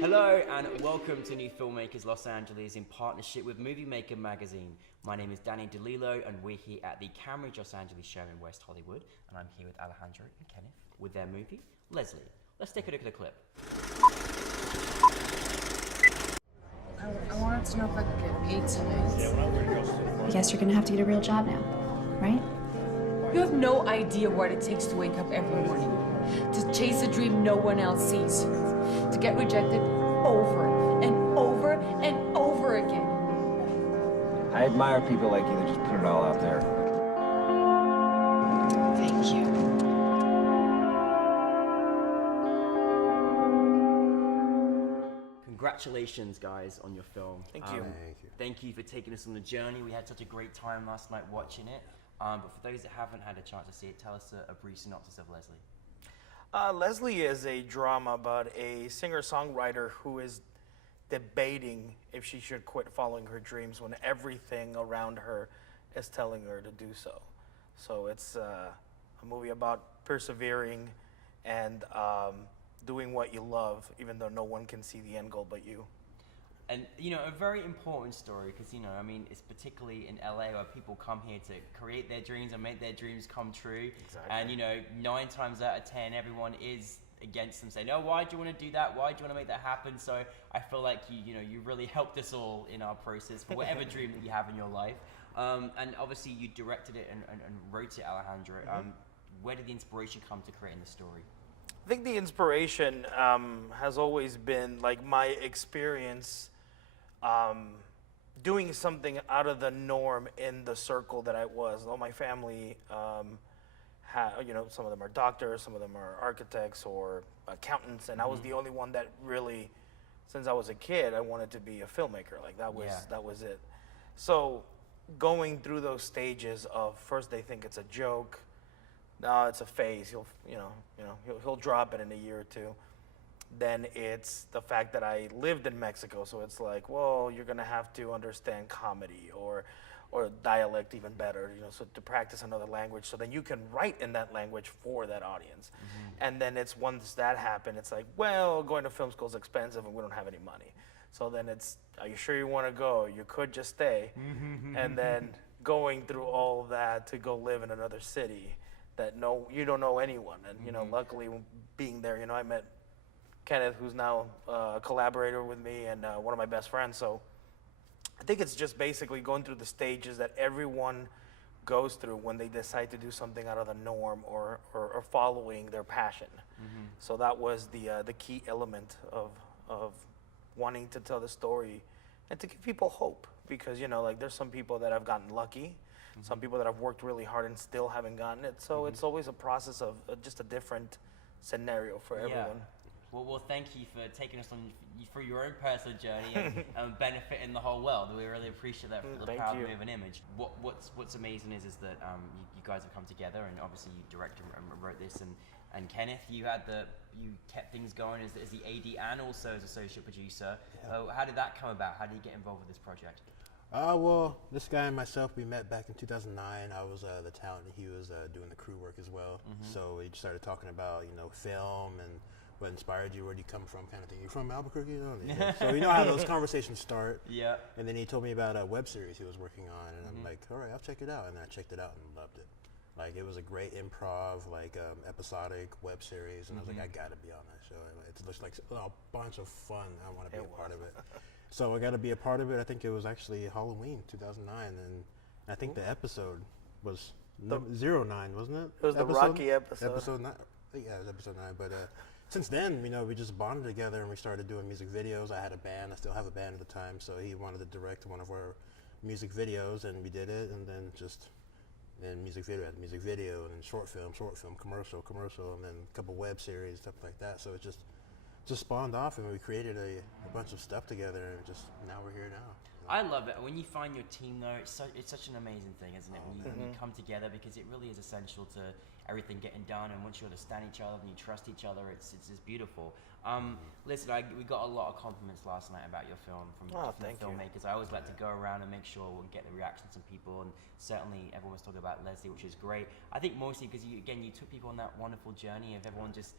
Hello and welcome to New Filmmakers Los Angeles in partnership with Movie Maker magazine. My name is Danny DeLillo and we're here at the Cambridge Los Angeles show in West Hollywood, and I'm here with Alejandro and Kenneth with their movie, Leslie. Let's take a look at the clip. I wanted to know if I could get paid tonight. I guess you're gonna have to get a real job now, right? You have no idea what it takes to wake up every morning, to chase a dream no one else sees, to get rejected over and over and over again. I admire people like you that just put it all out there. Thank you. Congratulations, guys, on your film. Thank you. Thank you for taking us on the journey. We had such a great time last night watching it. But for those that haven't had a chance to see it, tell us a brief synopsis of Leslie. Leslie is a drama about a singer-songwriter who is debating if she should quit following her dreams when everything around her is telling her to do so. So it's a movie about persevering and doing what you love, even though no one can see the end goal but you. And, you know, a very important story because, you know, I mean, it's particularly in LA where people come here to create their dreams and make their dreams come true. Exactly. And, you know, 9 times out of 10, everyone is against them, saying, oh, why do you want to do that? Why do you want to make that happen? So I feel like, you really helped us all in our process for whatever dream that you have in your life. And obviously you directed it and wrote it, Alejandro. Where did the inspiration come to creating the story? I think the inspiration has always been like my experience doing something out of the norm in the circle that I was. All my family, some of them are doctors, some of them are architects or accountants, and I was the only one that really, since I was a kid, I wanted to be a filmmaker. Like that was it. So going through those stages of first they think it's a joke, no, it's a phase. He'll drop it in a year or two. Then it's the fact that I lived in Mexico, so it's like, well, you're gonna have to understand comedy or dialect even better, so to practice another language, so then you can write in that language for that audience. And then it's once that happened, it's like, well, going to film school is expensive and we don't have any money. So then it's, are you sure you want to go? You could just stay. And then going through all that to go live in another city that you don't know anyone. And luckily being there, I met Kenneth, who's now a collaborator with me and one of my best friends. So I think it's just basically going through the stages that everyone goes through when they decide to do something out of the norm or following their passion. So that was the key element of wanting to tell the story and to give people hope, because there's some people that have gotten lucky, some people that have worked really hard and still haven't gotten it. So it's always a process of just a different scenario for everyone. Well, thank you for taking us on for your own personal journey and benefiting the whole world. We really appreciate that for the proud move and image. What's amazing is that you guys have come together, and obviously you directed and wrote this, and Kenneth, you kept things going as the AD and also as associate producer. How did that come about? How did you get involved with this project? Well, this guy and myself, we met back in 2009. I was the talent, and he was doing the crew work as well. So we started talking about, film and what inspired you, where do you come from, kind of thing. You from Albuquerque? So you know how those conversations start. Yeah. And then he told me about a web series he was working on, and I'm like, all right, I'll check it out. And then I checked it out and loved it. Like, it was a great improv, episodic web series, and I was like, I gotta be on that show. It looks like a bunch of fun. I want to be a part of it. So I got to be a part of it. I think it was actually Halloween 2009, and I think the episode was 09, wasn't it? It was the Rocky episode. Episode 9. Yeah, it was episode 9. But since then, we just bonded together and we started doing music videos. I had a band. I still have a band at the time, so he wanted to direct one of our music videos, and we did it. And then music video, and then short film, commercial, and then a couple web series, stuff like that. So it just spawned off, and we created a bunch of stuff together, and now we're here now. I love it. When you find your team, though, it's such an amazing thing, isn't it? When you come together, because it really is essential to everything getting done. And once you understand each other and you trust each other, it's beautiful. Listen, we got a lot of compliments last night about your film from the filmmakers. I always like to go around and make sure we get the reactions from people, and certainly everyone was talking about Leslie, which is great. I think mostly because you took people on that wonderful journey of everyone just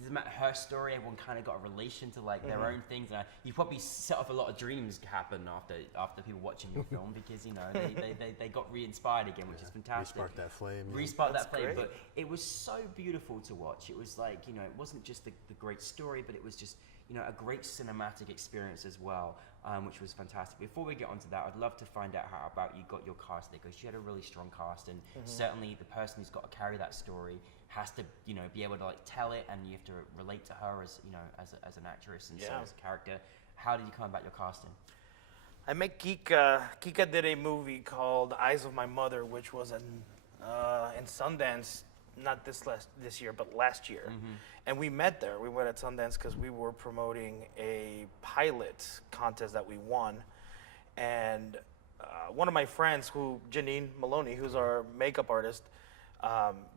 doesn't matter her story. Everyone kind of got a relation to like their own things, and you probably set off a lot of dreams happen after people watching your film because you know they got re-inspired again, which is fantastic. Respark that flame. Respark that flame. great. But it was so beautiful to watch. It was like, you know, it wasn't just the great story, but it was just, you know, a great cinematic experience as well, which was fantastic. Before we get onto that, I'd love to find out how about you got your cast there, because you had a really strong cast, and certainly the person who's got to carry that story has to, you know, be able to like tell it, and you have to relate to her as, you know, as an actress and so as a character. How did you come about your casting? I met Kika. Kika did a movie called Eyes of My Mother, which was in Sundance, not this year, but last year. And we met there. We went at Sundance because we were promoting a pilot contest that we won. And one of my friends, Janine Maloney, who's our makeup artist,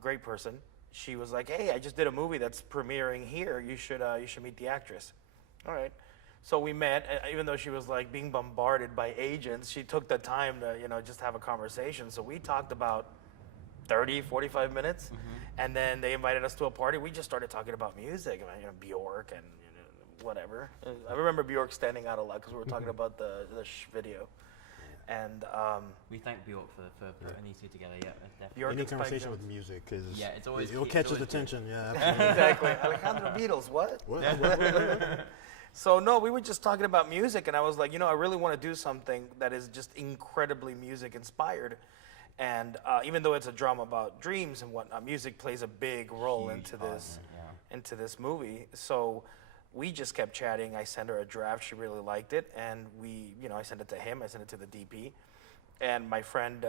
great person, she was like, "Hey, I just did a movie that's premiering here. You should meet the actress." All right. So we met, even though she was like being bombarded by agents, she took the time to, you know, just have a conversation. So we talked about 30, 45 minutes, and then they invited us to a party. We just started talking about music, you know, Bjork and, you know, whatever. I remember Bjork standing out a lot because we were talking about the video. And We thank Bjork for putting these two together. Yeah, definitely. Bjork Any and Spike conversation Jonze. with music, because It's always it'll key. catch It's his always attention. Yeah, absolutely. Exactly. Alejandro Beatles, what? So no, we were just talking about music, and I was like, you know, I really want to do something that is just incredibly music inspired. And even though it's a drama about dreams and whatnot, music plays a big role Huge into part, this yeah. into this movie. So we just kept chatting. I sent her a draft. She really liked it, and I sent it to him. I sent it to the DP, and my friend,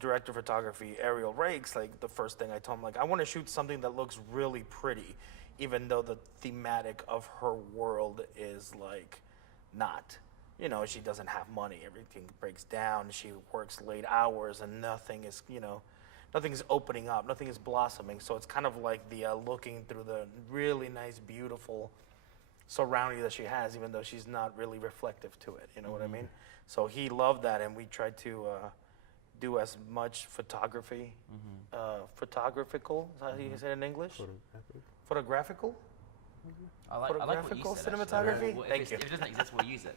director of photography, Ariel Rakes. Like the first thing I told him, like, I want to shoot something that looks really pretty, even though the thematic of her world is like not. You know, she doesn't have money. Everything breaks down. She works late hours, and nothing is opening up. Nothing is blossoming. So it's kind of like the looking through the really nice, beautiful surrounding that she has, even though she's not really reflective to it. You know what I mean? So he loved that, and we tried to do as much photography, photographical. Is that how you say it in English? Photographical? I like what you Photographical said. cinematography? Well, Thank you. If it doesn't exist, we'll use it.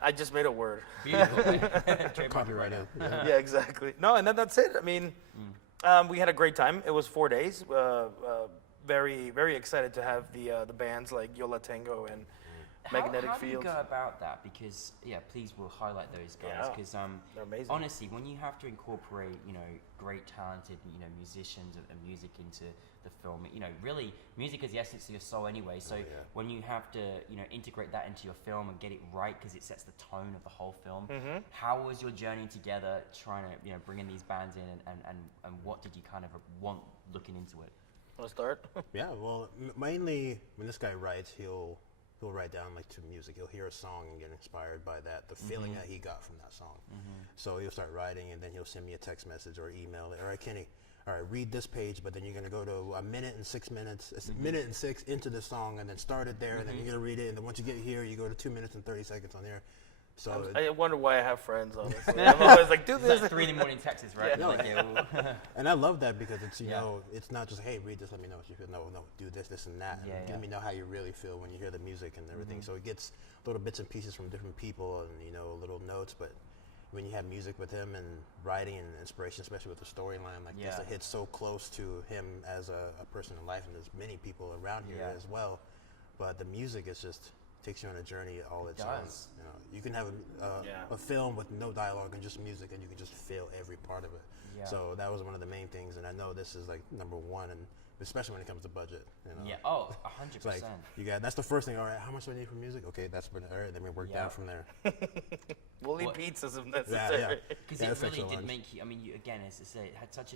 I just made a word. Beautiful. Trademark Copyrighted. right Yeah, exactly. No, and then that's it. I mean, we had a great time. It was 4 days. Very, very excited to have the bands like Yola Tango and Magnetic How do you Fields. go about that? Because please, we'll highlight those guys. Yeah, Because they're amazing. honestly, when you have to incorporate, you know, great talented, you know, musicians and music into the film, you know, really, music is the essence of your soul anyway. So when you have to, you know, integrate that into your film and get it right, because it sets the tone of the whole film. How was your journey together, trying to, you know, bring in these bands in, and what did you kind of want looking into it? Want to start? Yeah, well, mainly when this guy writes, he'll write down like to music. He'll hear a song and get inspired by that, the feeling that he got from that song. So he'll start writing, and then he'll send me a text message or email. All right, Kenny, all right, read this page, but then you're gonna go to a minute and 6 minutes. It's a minute and 6 into the song, and then start it there, and then you're gonna read it, and then once you get here, you go to 2 minutes and 30 seconds on there. So I wonder why I have friends, honestly. I'm always like, do It's this. like 3 in the morning Texas, right? Yeah. Like, and I love that because it's Yeah. know, it's not just, hey, read this, let me know what you feel. No, do this and that. Yeah, Let me know how you really feel when you hear the music and everything. So it gets little bits and pieces from different people and, you know, little notes. But when you have music with him and writing and inspiration, especially with the storyline like this, it hits so close to him as a person in life, and there's many people around here as well. But the music is just takes you on a journey all its own. You know, you can have a film with no dialogue and just music, and you can just feel every part of it. Yeah. So that was one of the main things, and I know this is like number one, and especially when it comes to budget. You know? Yeah. Oh, 100%. It's like that's the first thing. All right, how much do I need for music? Okay, that's all right. Then we work down from there. We'll eat What? pizzas if necessary. Because Yeah, it really essential did lunch. make you. I mean, you, again, as I say, it had such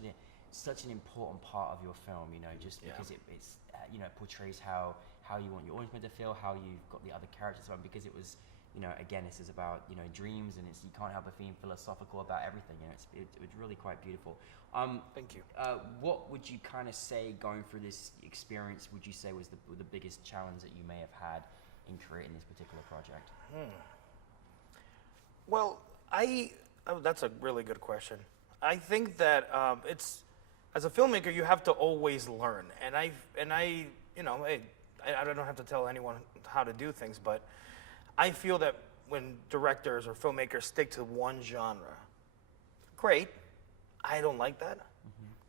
an important part of your film. You know, just because it's you know, portrays how you want your audience to feel, how you've got the other characters on. Because it was, you know, again, this is about, you know, dreams, and you can't help but being philosophical about everything. You know, it was really quite beautiful. Thank you. What would you kind of say going through this experience? Would you say was the biggest challenge that you may have had in creating this particular project? Well, that's a really good question. I think that it's, as a filmmaker, you have to always learn, and I you know, hey, I don't have to tell anyone how to do things, but I feel that when directors or filmmakers stick to one genre, great. I don't like that.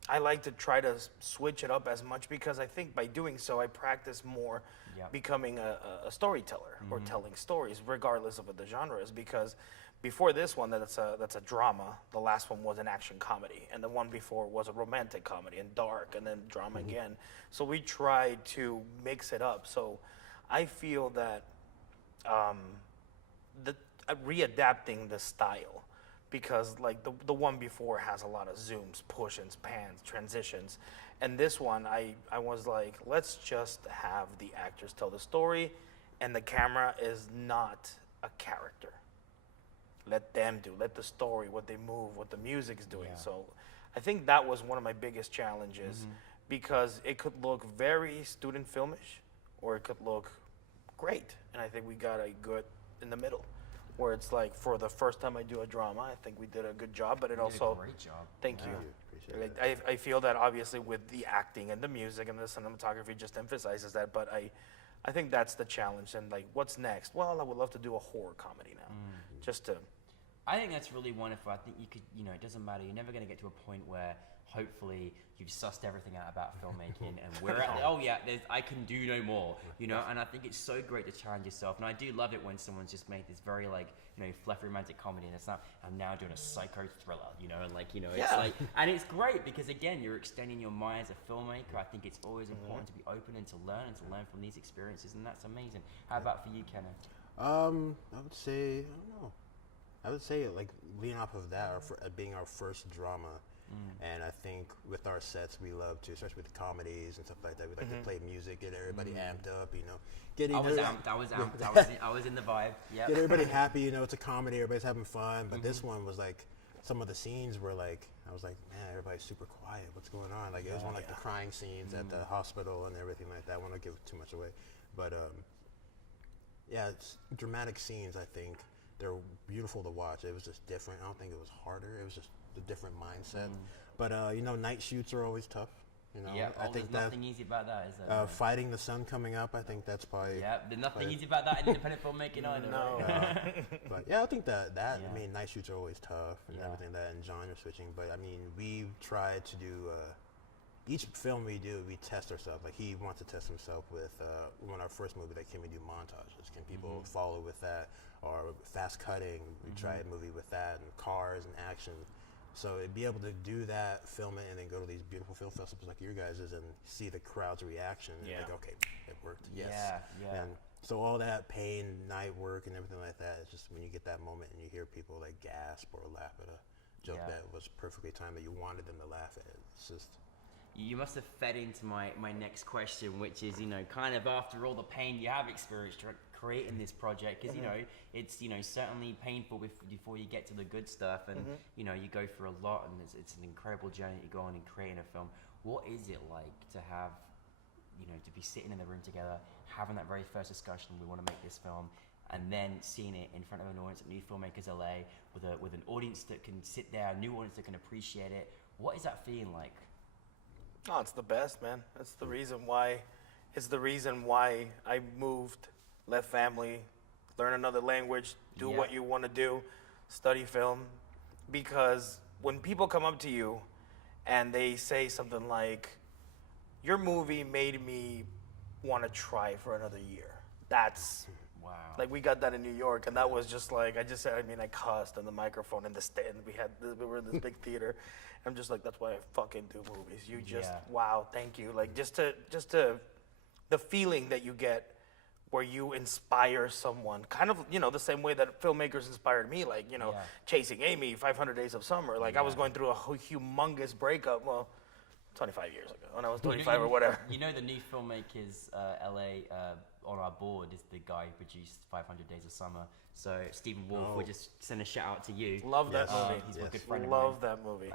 I like to try to switch it up as much because I think by doing so, I practice more becoming a storyteller or telling stories, regardless of what the genre is. Because before this one, that's a drama. The last one was an action comedy, and the one before was a romantic comedy and dark, and then drama again. So we tried to mix it up. So I feel that readapting the style, because like the one before has a lot of zooms, pushes, pans, transitions, and this one I was like, let's just have the actors tell the story, and the camera is not a character. Let them do, let the story, what they move, what the music's doing. So I think that was one of my biggest challenges, because it could look very student filmish, or it could look great, and I think we got a good in the middle, where it's like, for the first time I do a drama, I think we did a good job, but it also... did a great job. Thank you. Appreciate it. I feel that obviously with the acting and the music and the cinematography just emphasizes that, but I think that's the challenge. And like, what's next? Well, I would love to do a horror comedy now, just to... I think that's really wonderful. I think you could, you know, it doesn't matter. You're never going to get to a point where hopefully you've sussed everything out about filmmaking and we're at the, oh yeah, I can do no more, you know. And I think it's so great to challenge yourself. And I do love it when someone's just made this very like, you know, fluffy romantic comedy, and it's not, I'm now doing a psycho thriller, you know, and like, you know, it's like, and it's great because again, you're extending your mind as a filmmaker. I think it's always important to be open and to learn from these experiences, and that's amazing. How about for you, Kenneth? I would say, I don't know. I would say like lean off of that, being our first drama. And I think with our sets, we love to, especially with the comedies and stuff like that, we like to play music, get everybody amped up, you know. I was in the vibe. Yeah. Get everybody happy, you know. It's a comedy, everybody's having fun. But this one was like, some of the scenes were like, I was like, man, everybody's super quiet. What's going on? Like it was one of like the crying scenes at the hospital and everything like that. I won't give too much away, but yeah, it's dramatic scenes. I think they're beautiful to watch. It was just different. I don't think it was harder. It was just a different mindset. But you know, night shoots are always tough. You know, I think there's nothing easy about that, is there? Fighting the sun coming up, I think that's probably. Yeah, there's nothing easy about that in independent filmmaking either. No. But yeah, I think that I mean, night shoots are always tough and everything that, and genre switching. But I mean, we tried to do. Each film we do, we test ourselves. Like he wants to test himself with when our first movie that came, we do montages. Can people follow with that? Or fast cutting, we tried a movie with that, and cars and action. So it'd be able to do that, film it, and then go to these beautiful film festivals like your guys's and see the crowd's reaction. And like, okay, it worked. Yes. Yeah. And so all that pain, night work, and everything like that, it's just when you get that moment and you hear people like gasp or laugh at a joke that was perfectly timed that you wanted them to laugh at. It's just. You must have fed into my next question, which is, you know, kind of after all the pain you have experienced creating this project, because you know it's, you know, certainly painful before you get to the good stuff, and you know, you go through a lot, and it's an incredible journey to go on in creating a film. What is it like to have, you know, to be sitting in the room together, having that very first discussion, we want to make this film, and then seeing it in front of an audience at NewFilmmakers LA with an audience that can sit there, a new audience that can appreciate it? What is that feeling like? Oh, it's the best, man. It's the reason why. It's the reason why I moved, left family, learn another language, do what you want to do, study film. Because when people come up to you and they say something like, "Your movie made me want to try for another year," that's wow. Like we got that in New York, and that was just like I cussed on the microphone in the stand. We were in this big theater. I'm just like, that's why I fucking do movies. You just, wow, thank you. Like just to the feeling that you get where you inspire someone, kind of, you know, the same way that filmmakers inspired me, like, you know, Chasing Amy, 500 Days of Summer. Like I was going through a humongous breakup, well, 25 years ago when I was 25 or whatever. You know, the NewFilmmakers LA on our board is the guy who produced 500 Days of Summer. So Stephen Wolf, we'll just send a shout out to you. Love that movie. He's a good friend of mine. Love that movie.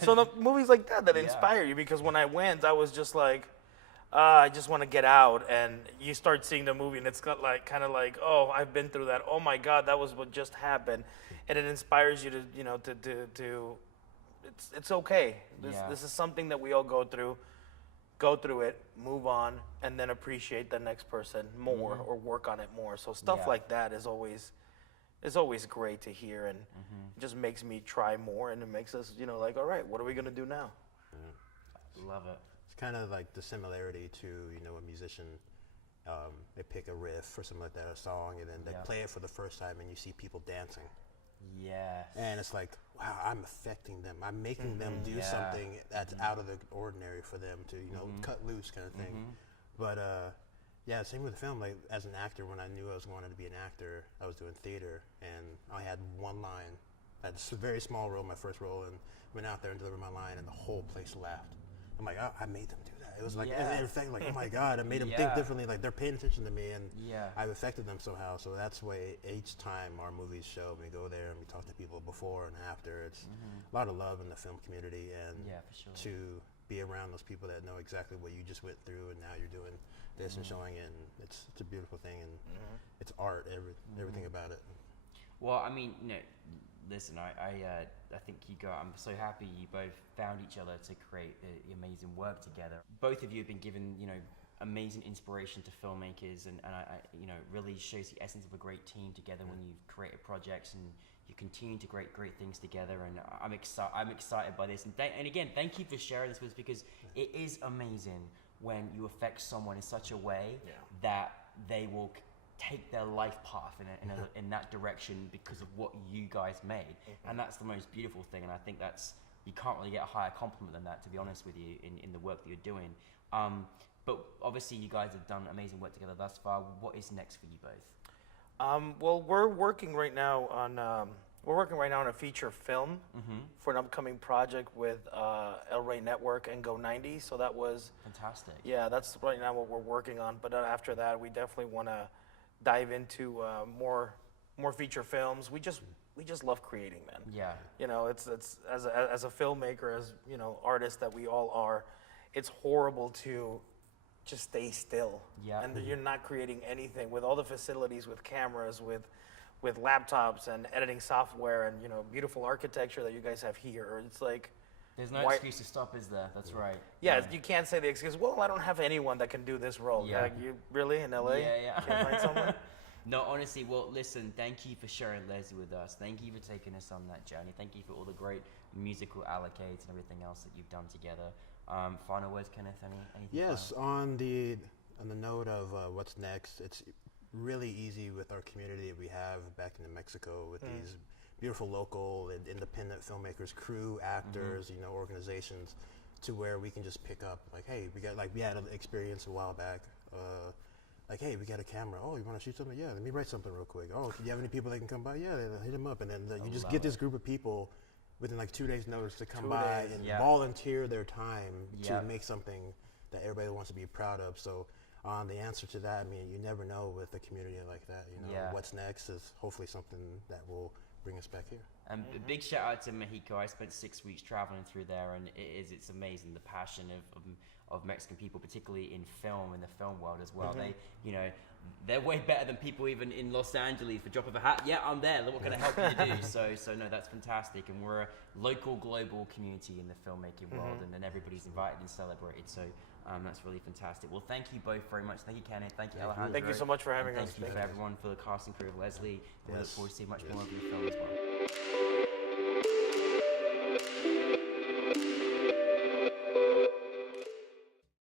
So the movies like that inspire you, because when I went, I was just like, I just want to get out. And you start seeing the movie, and it's got like kind of like, oh, I've been through that. Oh my God, that was what just happened, and it inspires you to, you know, to it's okay. This is something that we all go through. go through it, move on, and then appreciate the next person more or work on it more. So stuff like that is always great to hear, and it just makes me try more, and it makes us, you know, like, all right, what are we gonna do now? Love it. It's kind of like the similarity to, you know, a musician. They pick a riff or something like that, a song, and then they play it for the first time, and you see people dancing. Yes. And it's like, wow, I'm affecting them. I'm making them do something that's out of the ordinary for them to, you know, cut loose kind of thing. But yeah, same with the film. Like, as an actor, when I knew I was going to be an actor, I was doing theater, and I had one line. I had a very small role, my first role, and went out there and delivered my line, and the whole place laughed. I'm like, oh, I made them do that. It was like, in fact, like, oh my God, I made them think differently. Like, they're paying attention to me, and I've affected them somehow. So that's why each time our movies show, we go there and we talk to people before and after. It's a lot of love in the film community, and for sure. to be around those people that know exactly what you just went through, and now you're doing this and showing it. And it's a beautiful thing, and it's art, everything about it. Well, I mean, you know, listen, I think I'm so happy you both found each other to create amazing work together. Both of you have been given, you know, amazing inspiration to filmmakers, and I you know, really shows the essence of a great team together when you've created projects and you continue to create great things together. And I'm excited by this. And again, thank you for sharing this with us, because it is amazing when you affect someone in such a way that they will take their life path in that direction because of what you guys made. And that's the most beautiful thing, and I think you can't really get a higher compliment than that, to be honest with you, in the work that you're doing. But obviously you guys have done amazing work together thus far. What is next for you both? Well, we're working right now on a feature film for an upcoming project with El Rey Network and Go 90. So that was fantastic. Yeah, that's right now what we're working on. But after that, we definitely want to dive into more feature films. We just love creating, man. Yeah. You know, it's as a filmmaker, as you know, artists that we all are, it's horrible to just stay still. Yeah. And you're not creating anything with all the facilities, with cameras, with laptops and editing software, and, you know, beautiful architecture that you guys have here. It's like, there's no excuse to stop, is there? That's right. Yeah, you can't say the excuse, well, I don't have anyone that can do this role. Yeah. Like, you really, in LA? Yeah. Can't find someone? No, honestly, well, listen, thank you for sharing Leslie with us. Thank you for taking us on that journey. Thank you for all the great musical allocates and everything else that you've done together. Final words, Kenneth? Anything Yes, final? on the note of what's next, it's really easy with our community that we have back in New Mexico with these beautiful local and independent filmmakers, crew, actors, you know, organizations, to where we can just pick up, like, hey, we had an experience a while back, like, hey, we got a camera. Oh, you want to shoot something? Yeah, let me write something real quick. Oh, do you have any people that can come by? Yeah, hit them up. And then you just get this group of people within like 2 days notice to come by and volunteer their time to make something that everybody wants to be proud of. So the answer to that, I mean, you never know with a community like that. You know, what's next is hopefully something that will bring us back here. And a big shout out to Mexico. I spent 6 weeks traveling through there, and it's amazing, the passion of Mexican people, particularly in film, in the film world as well. They, you know, they're way better than people even in Los Angeles. For drop of a hat, yeah, I'm there. What can I help you to do? So no, that's fantastic. And we're a local, global community in the filmmaking world, and then everybould invited and celebrated. So that's really fantastic. Well, thank you both very much. Thank you, Kenneth. Thank you, Alejandro. Thank you so much for having us. Thank you for everyone, for the cast and crew of Leslie. We look forward to seeing much more of your film as well.